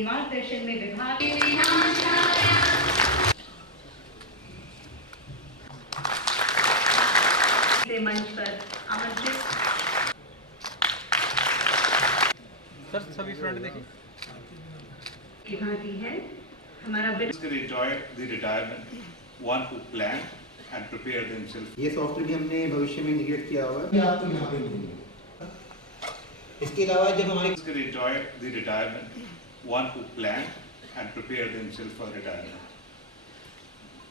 के मार्गदर्शन में विभाग से मंच पर आमंत्रित। सर सभी फ्रंट देखिए। भांति है हमारा enjoy the retirement, one who plan and prepare themselves. ये सॉफ्टवेयर भी हमने भविष्य में इंटीग्रेट किया हुआ है, आपको यहाँ पे मिलेंगे। इसके अलावा जब हमारे enjoy the retirement, one who plan and prepare themselves for retirement.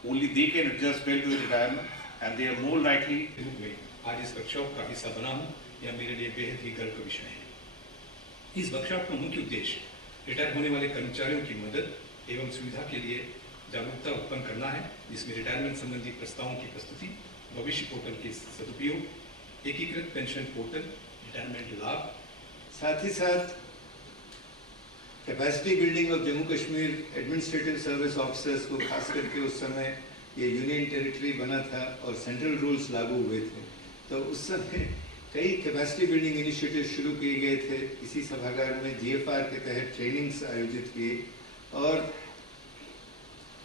Only they can adjust well to the retirement, and they are more likely. आज इस वर्कशॉप का हिस्सा बना हूँ, यह मेरे लिए बेहद ही गर्व का विषय है। इस वर्कशॉप का मुख्य उद्देश्य रिटायर होने वाले कर्मचारियों की मदद एवं सुविधा के लिए जागरूकता उत्पन्न करना है, जिसमें रिटायरमेंट संबंधी प्रस्तावों की प्रस्तुति, भविष्य पोर्टल के सदुपयोग, एकीकृत पेंशन पोर्टल, रिटायरमेंट लाभ, साथ ही साथ capacity building of Jammu Kashmir administrative service officers को खास करके उस समय ये यूनियन टेरिटरी बना था और सेंट्रल रूल्स लागू हुए थे, तो उस समय कई कैपेसिटी बिल्डिंग इनिशिएटिव शुरू किए गए थे। इसी सभागार में जीएफआर के तहत ट्रेनिंग्स आयोजित किए और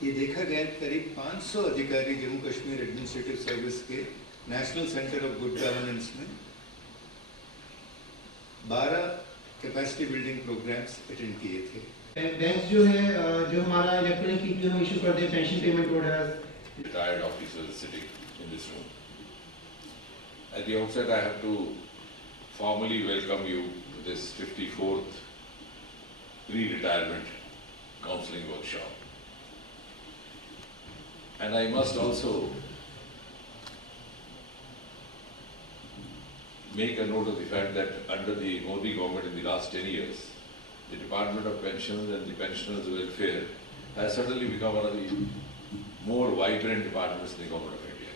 ये देखा गया करीब 500 अधिकारी जम्मू कश्मीर एडमिनिस्ट्रेटिव सर्विस के national centre of good governance में 12 कैपेसिटी बिल्डिंग प्रोग्राम्स अटेंड किए थे। बैंक जो है जो हमारा इलेक्ट्रॉनिक जो हम इशू करते हैं pension payment order. Retired officers sitting in this room. At the outset, I have to formally welcome you to this 54th pre-retirement counseling workshop. And I must also make a note of the fact that under the Modi government in the last 10 years, the Department of Pensions and the Pensioners' Welfare has certainly become one of the more vibrant departments in the government of India.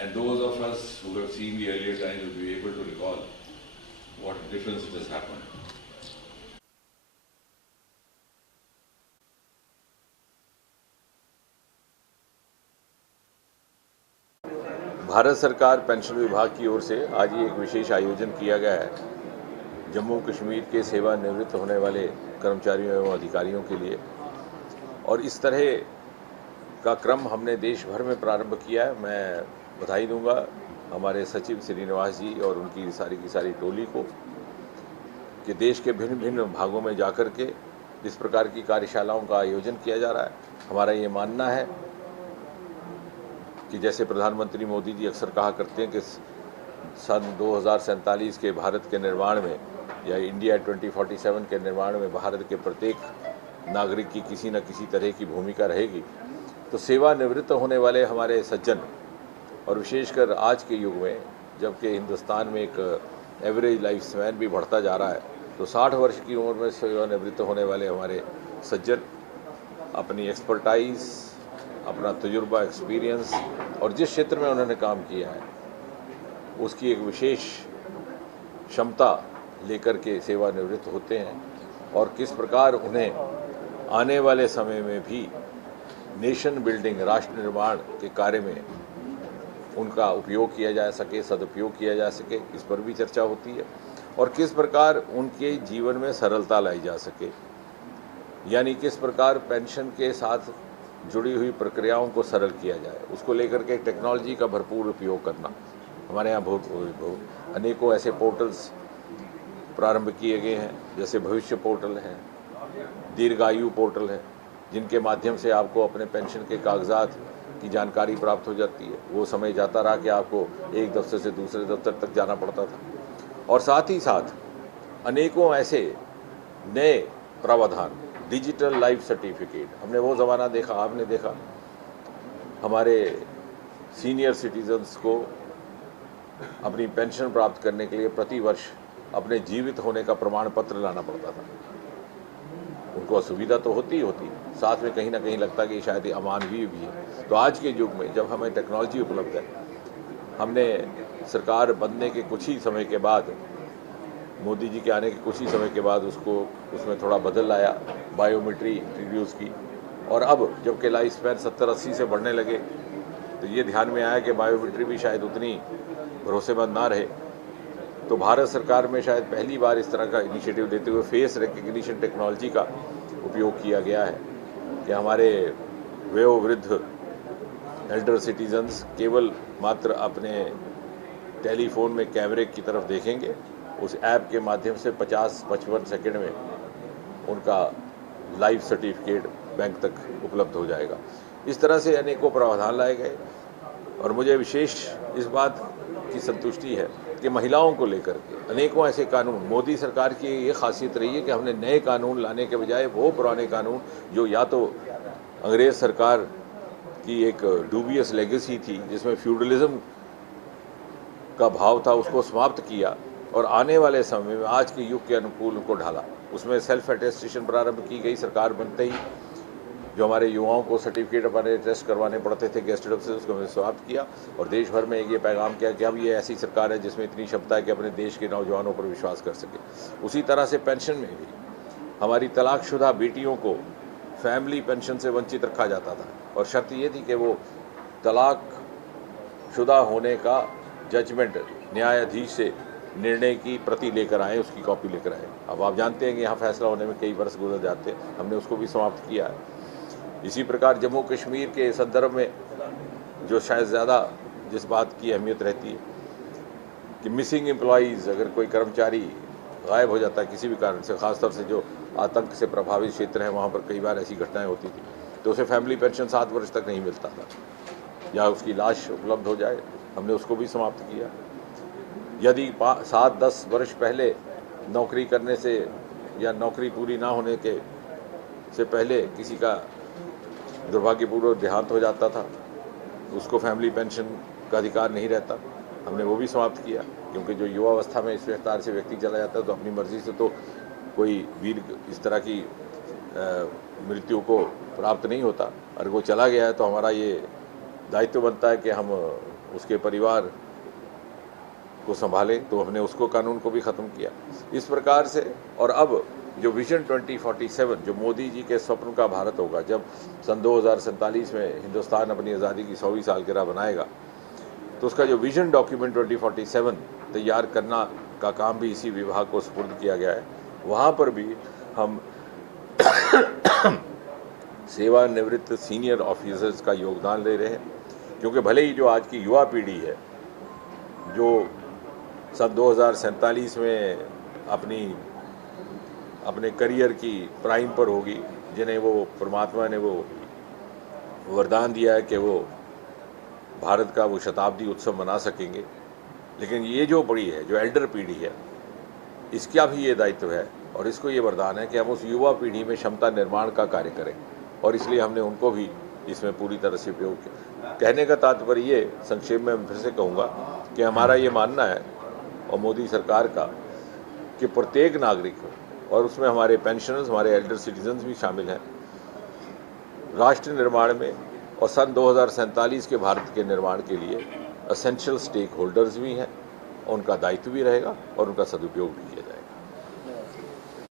And those of us who have seen the earlier times will be able to recall what a difference it has happened. Bharat सरकार pension विभाग की ओर से आज ही एक विशेष आयोजन किया गया है जम्मू कश्मीर के सेवानिवृत्त होने वाले कर्मचारियों एवं अधिकारियों के लिए, और इस तरह का क्रम हमने देश भर में प्रारंभ किया है। मैं बधाई दूंगा हमारे सचिव श्रीनिवास जी और उनकी सारी की सारी टोली को कि देश के भिन्न भिन्न भागों में जाकर के इस प्रकार की कार्यशालाओं का आयोजन किया जा रहा है। हमारा ये मानना है कि जैसे प्रधानमंत्री मोदी जी अक्सर कहा करते हैं कि सन 2047 के भारत के निर्माण में या इंडिया 2047 के निर्माण में भारत के प्रत्येक नागरिक की किसी न किसी तरह की भूमिका रहेगी, तो सेवानिवृत्त होने वाले हमारे सज्जन और विशेषकर आज के युग में जबकि हिंदुस्तान में एक एवरेज लाइफ स्पैन भी बढ़ता जा रहा है, तो 60 वर्ष की उम्र में सेवानिवृत्त होने वाले हमारे सज्जन अपनी एक्सपर्टाइज, अपना तजुर्बा, एक्सपीरियंस और जिस क्षेत्र में उन्होंने काम किया है उसकी एक विशेष क्षमता लेकर के सेवानिवृत्त होते हैं, और किस प्रकार उन्हें आने वाले समय में भी नेशन बिल्डिंग, राष्ट्र निर्माण के कार्य में उनका उपयोग किया जा सके, सदुपयोग किया जा सके, इस पर भी चर्चा होती है, और किस प्रकार उनके जीवन में सरलता लाई जा सके, यानी किस प्रकार पेंशन के साथ जुड़ी हुई प्रक्रियाओं को सरल किया जाए, उसको लेकर के टेक्नोलॉजी का भरपूर उपयोग करना। हमारे यहाँ बहुत अनेकों ऐसे पोर्टल्स प्रारंभ किए गए हैं, जैसे भविष्य पोर्टल है, दीर्घायु पोर्टल है, जिनके माध्यम से आपको अपने पेंशन के कागजात की जानकारी प्राप्त हो जाती है। वो समय जाता रहा कि आपको एक दफ्तर से दूसरे दफ्तर तक जाना पड़ता था, और साथ ही साथ अनेकों ऐसे नए प्रावधान, डिजिटल लाइफ सर्टिफिकेट, हमने वो ज़माना देखा, आपने देखा हमारे सीनियर सिटीजन्स को अपनी पेंशन प्राप्त करने के लिए प्रति वर्ष अपने जीवित होने का प्रमाण पत्र लाना पड़ता था। उनको असुविधा तो होती, साथ में कहीं ना कहीं लगता कि शायद ये अमानवीय भी है। तो आज के युग में जब हमें टेक्नोलॉजी उपलब्ध है, हमने सरकार बनने के कुछ ही समय के बाद, मोदी जी के आने के कुछ ही समय के बाद उसमें थोड़ा बदल लाया, बायोमेट्री इंट्रोड्यूस की, और अब जबकि लाइफ स्पैन 70-80 से बढ़ने लगे तो ये ध्यान में आया कि बायोमेट्री भी शायद उतनी भरोसेमंद ना रहे, तो भारत सरकार में शायद पहली बार इस तरह का इनिशिएटिव लेते हुए फेस रिकग्निशन टेक्नोलॉजी का उपयोग किया गया है कि हमारे वयोवृद्ध एल्डर सिटीजन्स केवल मात्र अपने टेलीफोन में कैमरे की तरफ देखेंगे, उस ऐप के माध्यम से 50-55 सेकंड में उनका लाइफ सर्टिफिकेट बैंक तक उपलब्ध हो जाएगा। इस तरह से अनेकों प्रावधान लाए गए और मुझे विशेष इस बात की संतुष्टि है कि महिलाओं को लेकर के अनेकों ऐसे कानून, मोदी सरकार की ये खासियत रही है कि हमने नए कानून लाने के बजाय वो पुराने कानून जो या तो अंग्रेज सरकार की एक डूबियस लेगेसी थी जिसमें फ्यूडलिज्म का भाव था, उसको समाप्त किया और आने वाले समय में आज के युग के अनुकूल उनको ढाला। उसमें सेल्फ अटेस्टेशन प्रारंभ की गई सरकार बनते ही, जो हमारे युवाओं को सर्टिफिकेट अपने टेस्ट करवाने पड़ते थे गेस्टेड ऑफिसर, उसको हमने समाप्त किया और देश भर में ये पैगाम किया कि अब ये ऐसी सरकार है जिसमें इतनी क्षमता है कि अपने देश के नौजवानों पर विश्वास कर सके। उसी तरह से पेंशन में भी हमारी तलाकशुदा बेटियों को फैमिली पेंशन से वंचित रखा जाता था और शर्त ये थी कि वो तलाकशुदा होने का जजमेंट न्यायाधीश से निर्णय की प्रति लेकर आए, उसकी कॉपी लेकर आए। अब आप जानते हैं कि यहाँ फैसला होने में कई वर्ष गुजर जाते हैं, हमने उसको भी समाप्त किया है। इसी प्रकार जम्मू कश्मीर के संदर्भ में जो शायद ज़्यादा जिस बात की अहमियत रहती है कि मिसिंग एम्प्लॉइज़, अगर कोई कर्मचारी गायब हो जाता है किसी भी कारण से, ख़ासतौर से जो आतंक से प्रभावित क्षेत्र हैं वहाँ पर कई बार ऐसी घटनाएं होती थी, तो उसे फैमिली पेंशन 7 वर्ष तक नहीं मिलता था या उसकी लाश उपलब्ध हो जाए, हमने उसको भी समाप्त किया। यदि 7-10 वर्ष पहले नौकरी करने से या नौकरी पूरी ना होने के से पहले किसी का दुर्भाग्यपूर्वक देहांत हो जाता था, उसको फैमिली पेंशन का अधिकार नहीं रहता, हमने वो भी समाप्त किया। क्योंकि जो युवावस्था में इस रफ्तार से व्यक्ति चला जाता है तो अपनी मर्जी से तो कोई वीर इस तरह की मृत्यु को प्राप्त नहीं होता। अगर वो चला गया है तो हमारा ये दायित्व बनता है कि हम उसके परिवार को संभालें, तो हमने उसको कानून को भी ख़त्म किया। इस प्रकार से और अब जो विजन 2047 जो मोदी जी के स्वप्न का भारत होगा, जब सन 2047 में हिंदुस्तान अपनी आज़ादी की 100वीं सालगिरह बनाएगा, तो उसका जो विजन डॉक्यूमेंट 2047 तैयार करना का काम भी इसी विभाग को सुपुर्द किया गया है। वहाँ पर भी हम सेवानिवृत्त सीनियर ऑफिसर्स का योगदान ले रहे हैं, क्योंकि भले ही जो आज की युवा पीढ़ी है जो सन 2047 में अपने करियर की प्राइम पर होगी, जिन्हें वो परमात्मा ने वो वरदान दिया है कि वो भारत का वो शताब्दी उत्सव मना सकेंगे, लेकिन ये जो बड़ी है, जो एल्डर पीढ़ी है, इसका भी ये दायित्व है और इसको ये वरदान है कि हम उस युवा पीढ़ी में क्षमता निर्माण का कार्य करें और इसलिए हमने उनको भी इसमें पूरी तरह से उपयोग किया। कहने का तात्पर्य ये, संक्षेप में फिर से कहूँगा कि हमारा ये मानना है और मोदी सरकार का कि प्रत्येक नागरिक, और उसमें हमारे पेंशनर्स, हमारे एल्डर सिटीजन्स भी शामिल हैं, राष्ट्र निर्माण में और सन 2047 के भारत के निर्माण के लिए एसेंशियल स्टेक होल्डर्स भी हैं, उनका दायित्व भी रहेगा और उनका सदुपयोग भी किया।